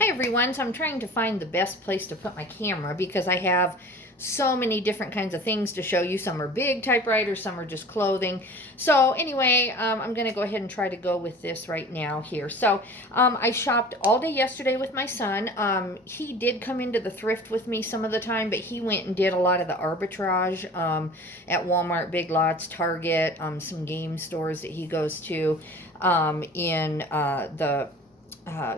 Hi everyone, so I'm trying to find the best place to put my camera because I have so many different kinds of things to show you. Some are big typewriters, some are just clothing. So anyway, I'm going to go ahead and try to go with this right now here. So I shopped all day yesterday with my son. He did come into the thrift with me some of the time, but he went and did a lot of the arbitrage at Walmart, Big Lots, Target, some game stores that he goes to in the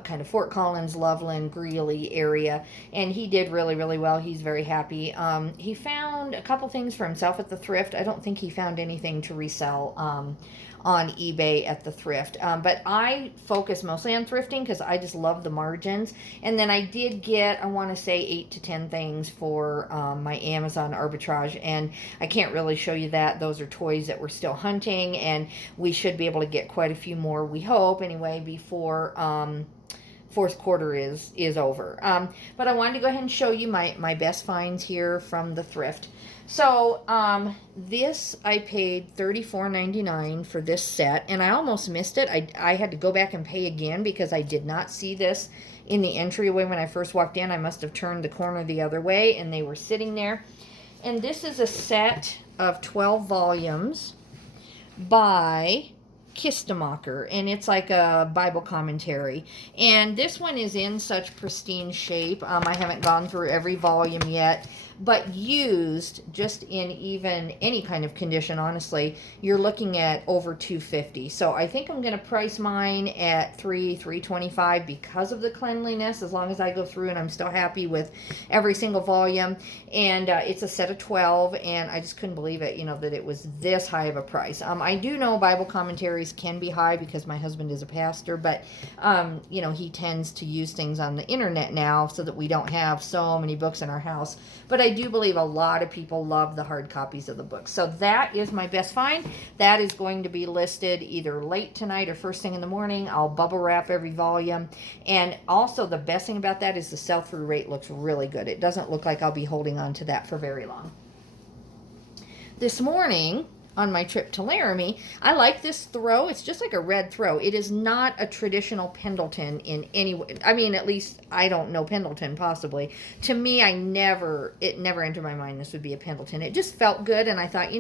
kind of Fort Collins, Loveland, Greeley area, and he did really, really well. He's very happy. He found a couple things for himself at the thrift. I don't think he found anything to resell on eBay at the thrift, but I focus mostly on thrifting because I just love the margins. And then I did get, I want to say 8 to 10 things for my Amazon arbitrage, and I can't really show you that. Those are toys that we're still hunting, and we should be able to get quite a few more, we hope anyway, before fourth quarter is over. But I wanted to go ahead and show you my best finds here from the thrift. So this, I paid $34.99 for this set, and I almost missed it. I had to go back and pay again because I did not see this in the entryway when I first walked in. I must have turned the corner the other way, and they were sitting there. And this is a set of 12 volumes by Kistemacher, and it's like a Bible commentary. And this one is in such pristine shape. I haven't gone through every volume yet, but used just in even any kind of condition, honestly, you're looking at over $250. So I think I'm going to price mine at $325 because of the cleanliness, as long as I go through and I'm still happy with every single volume. And it's a set of 12, and I just couldn't believe it, that it was this high of a price. I do know Bible commentaries can be high because my husband is a pastor, but he tends to use things on the internet now so that we don't have so many books in our house. But I do believe a lot of people love the hard copies of the books. So that is my best find. That is going to be listed either late tonight or first thing in the morning. I'll bubble wrap every volume. And also the best thing about that is the sell-through rate looks really good. It doesn't look like I'll be holding on to that for very long. This morning, on my trip to Laramie, I like this throw. It's just like a red throw. It is not a traditional Pendleton in any way. I mean, at least I don't know Pendleton, possibly. To me, it never entered my mind this would be a Pendleton. It just felt good, and I thought,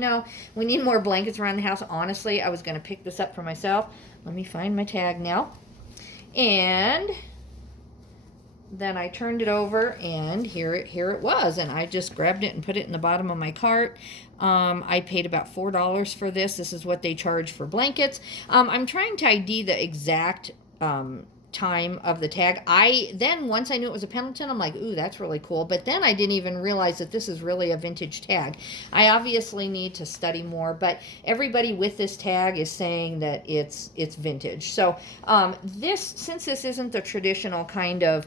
we need more blankets around the house. Honestly, I was going to pick this up for myself. Let me find my tag now. And then I turned it over, and here it was, and I just grabbed it and put it in the bottom of my cart. I paid about $4 for this. This is what they charge for blankets. I'm trying to ID the exact time of the tag. Once I knew it was a Pendleton, I'm like, ooh, that's really cool. But then I didn't even realize that this is really a vintage tag. I obviously need to study more, but everybody with this tag is saying that it's vintage. So since this isn't the traditional kind of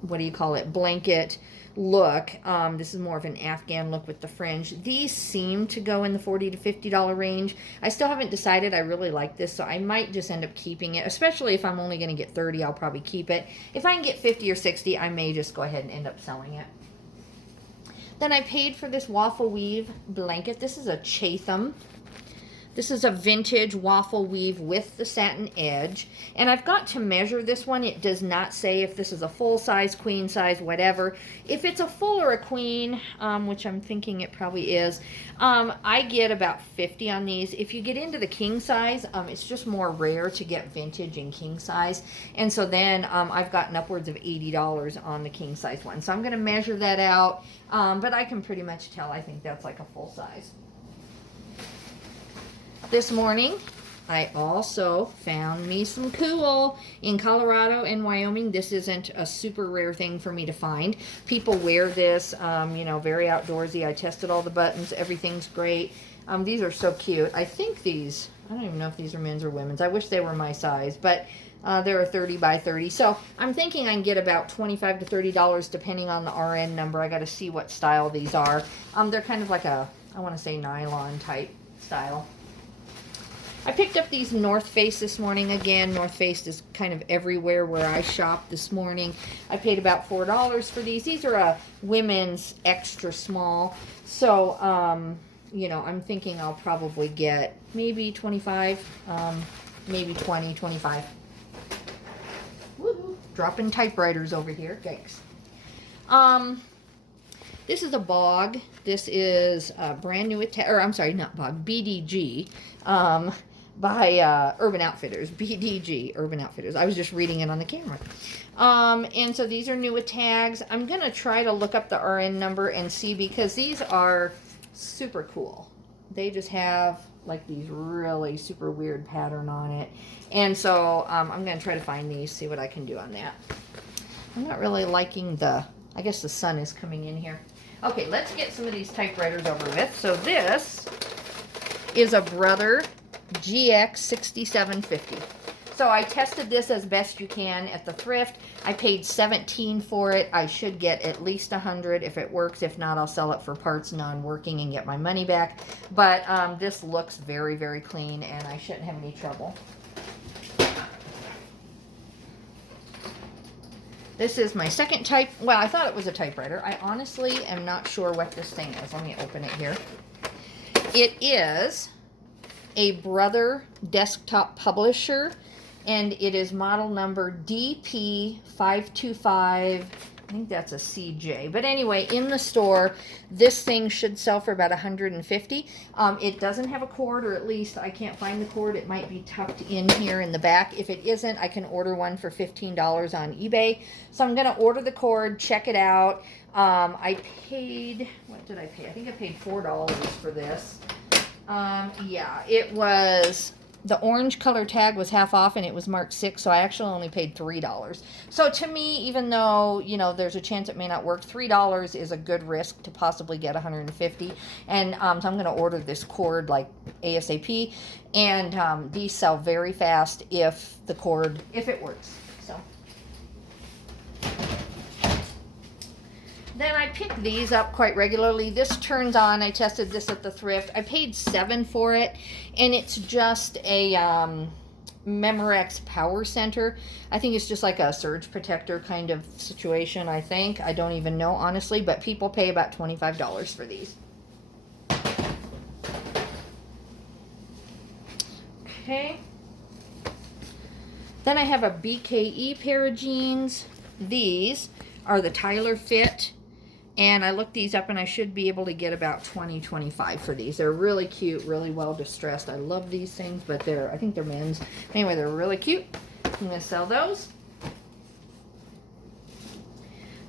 what do you call it, blanket look, this is more of an Afghan look with the fringe. These seem to go in the $40 to $50 range. I still haven't decided. I really like this, so I might just end up keeping it, especially if I'm only going to get 30. I'll probably keep it. If I can get 50 or 60, I may just go ahead and end up selling it. Then I paid for this waffle weave blanket. This is a Chatham. This is a vintage waffle weave with the satin edge. And I've got to measure this one. It does not say if this is a full size, queen size, whatever. If it's a full or a queen, which I'm thinking it probably is, I get about 50 on these. If you get into the king size, it's just more rare to get vintage in king size. And so then I've gotten upwards of $80 on the king size one. So I'm going to measure that out. But I can pretty much tell. I think that's like a full size. This morning, I also found me some cool in Colorado and Wyoming. This isn't a super rare thing for me to find. People wear this, very outdoorsy. I tested all the buttons. Everything's great. These are so cute. I think these, I don't even know if these are men's or women's. I wish they were my size, but they're a 30 by 30. So I'm thinking I can get about $25 to $30 depending on the RN number. I got to see what style these are. They're kind of like I want to say nylon type style. I picked up these North Face this morning. Again, North Face is kind of everywhere where I shop this morning. I paid about $4 for these. These are a women's extra small. So, I'm thinking I'll probably get maybe 25, maybe 20, 25. dropping typewriters over here. Thanks. This is a Bog. This is a brand new or I'm sorry, not Bog, BDG, by Urban Outfitters. BDG, Urban Outfitters. I was just reading it on the camera. And so these are new tags. I'm going to try to look up the RN number and see, because these are super cool. They just have like these really super weird pattern on it. And so I'm going to try to find these, see what I can do on that. I'm not really liking I guess the sun is coming in here. Okay, let's get some of these typewriters over with. So this is a Brother GX 6750. So I tested this as best you can at the thrift. I paid $17 for it. I should get at least $100 if it works. If not, I'll sell it for parts non-working and get my money back. But this looks very, very clean, and I shouldn't have any trouble. This is my second well, I thought it was a typewriter. I honestly am not sure what this thing is. Let me open it here. It is a Brother desktop publisher, and it is model number DP525. I think that's a CJ. But anyway, in the store, this thing should sell for about $150. It doesn't have a cord, or at least I can't find the cord. It might be tucked in here in the back. If it isn't, I can order one for $15 on eBay. So I'm going to order the cord, check it out. I paid, what did I pay? I think I paid $4 for this. Yeah, it was, the orange color tag was half off and it was marked 6, so I actually only paid $3. So to me, even though, you know, there's a chance it may not work, $3 is a good risk to possibly get $150. And so I'm going to order this cord like ASAP. And these sell very fast if it works. So then I pick these up quite regularly. This turns on. I tested this at the thrift. I paid $7 for it, and it's just a Memorex power center. I think it's just like a surge protector kind of situation, I think. I don't even know, honestly, but people pay about $25 for these. Okay. Then I have a BKE pair of jeans. These are the Tyler Fit. And I looked these up, and I should be able to get about $20-25 for these. They're really cute, really well distressed. I love these things, but I think they're men's. Anyway, they're really cute. I'm going to sell those.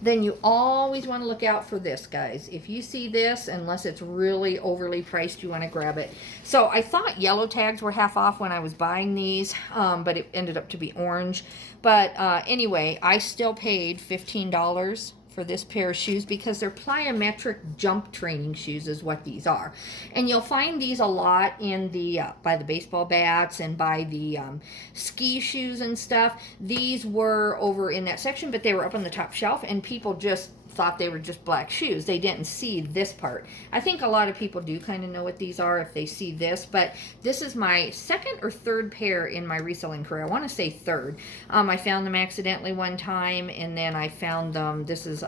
Then you always want to look out for this, guys. If you see this, unless it's really overly priced, you want to grab it. So I thought yellow tags were half off when I was buying these, but it ended up to be orange. But anyway, I still paid $15 for this pair of shoes because they're plyometric jump training shoes is what these are. And you'll find these a lot in the by the baseball bats and by the ski shoes and stuff. These were over in that section, but they were up on the top shelf, and people just thought they were just black shoes. They didn't see this part. I think a lot of people do kind of know what these are if they see this, but this is my second or third pair in my reselling career. I want to say third. I found them accidentally one time, and then I found them. This is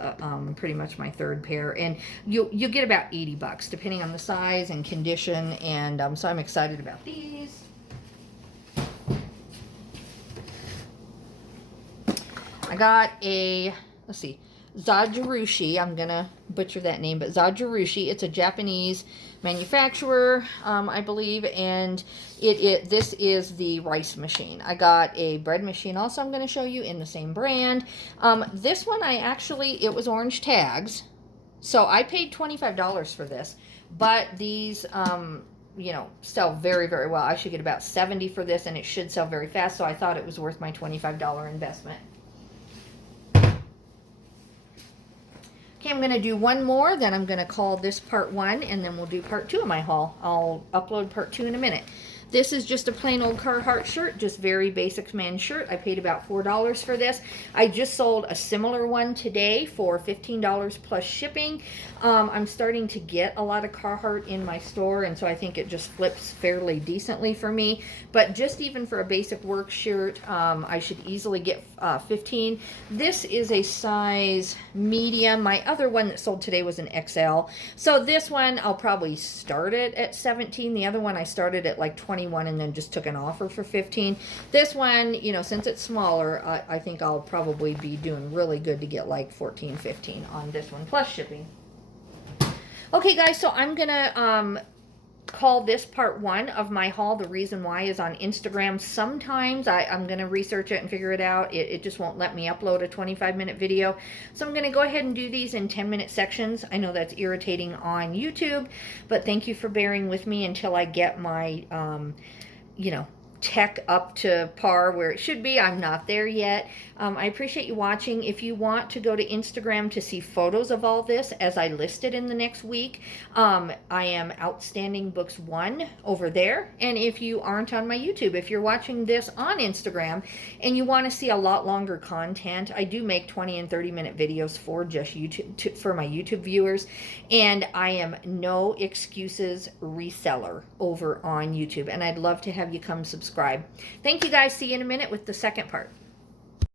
pretty much my third pair, and you get about $80 depending on the size and condition, and so I'm excited about these. I got a, let's see, Zajirushi. I'm gonna butcher that name, but Zajirushi. It's a Japanese manufacturer, I believe, and this is the rice machine. I got a bread machine also. I'm gonna show you in the same brand. This one it was orange tags, so I paid $25 for this, but these you know, sell very, very well. I should get about $70 for this, and it should sell very fast, so I thought it was worth my $25 investment. Okay, I'm going to do one more, then I'm going to call this part 1, and then we'll do part 2 of my haul. I'll upload part 2 in a minute. This is just a plain old Carhartt shirt, just very basic man's shirt. I paid about $4 for this. I just sold a similar one today for $15 plus shipping. I'm starting to get a lot of Carhartt in my store, and so I think it just flips fairly decently for me. But just even for a basic work shirt, I should easily get 15. This is a size medium. My other one that sold today was an XL. So this one, I'll probably start it at 17. The other one I started at like 20. 21 and then just took an offer for 15. This one, you know, since it's smaller, I think I'll probably be doing really good to get like 14, 15 on this one, plus shipping. Okay, guys, so I'm going to call this part 1 of my haul. The reason why is on Instagram. Sometimes I'm going to research it and figure it out. It just won't let me upload a 25-minute video. So I'm going to go ahead and do these in 10-minute sections. I know that's irritating on YouTube, but thank you for bearing with me until I get my, you know, tech up to par where it should be. I'm not there yet. I appreciate you watching. If you want to go to Instagram to see photos of all this as I listed in the next week, I am Outstanding Books 1 over there. And if you aren't on my YouTube, if you're watching this on Instagram and you want to see a lot longer content, I do make 20 and 30-minute videos for just YouTube, for my YouTube viewers. And I am No Excuses Reseller over on YouTube. And I'd love to have you come subscribe. Thank you guys. See you in a minute with the second part.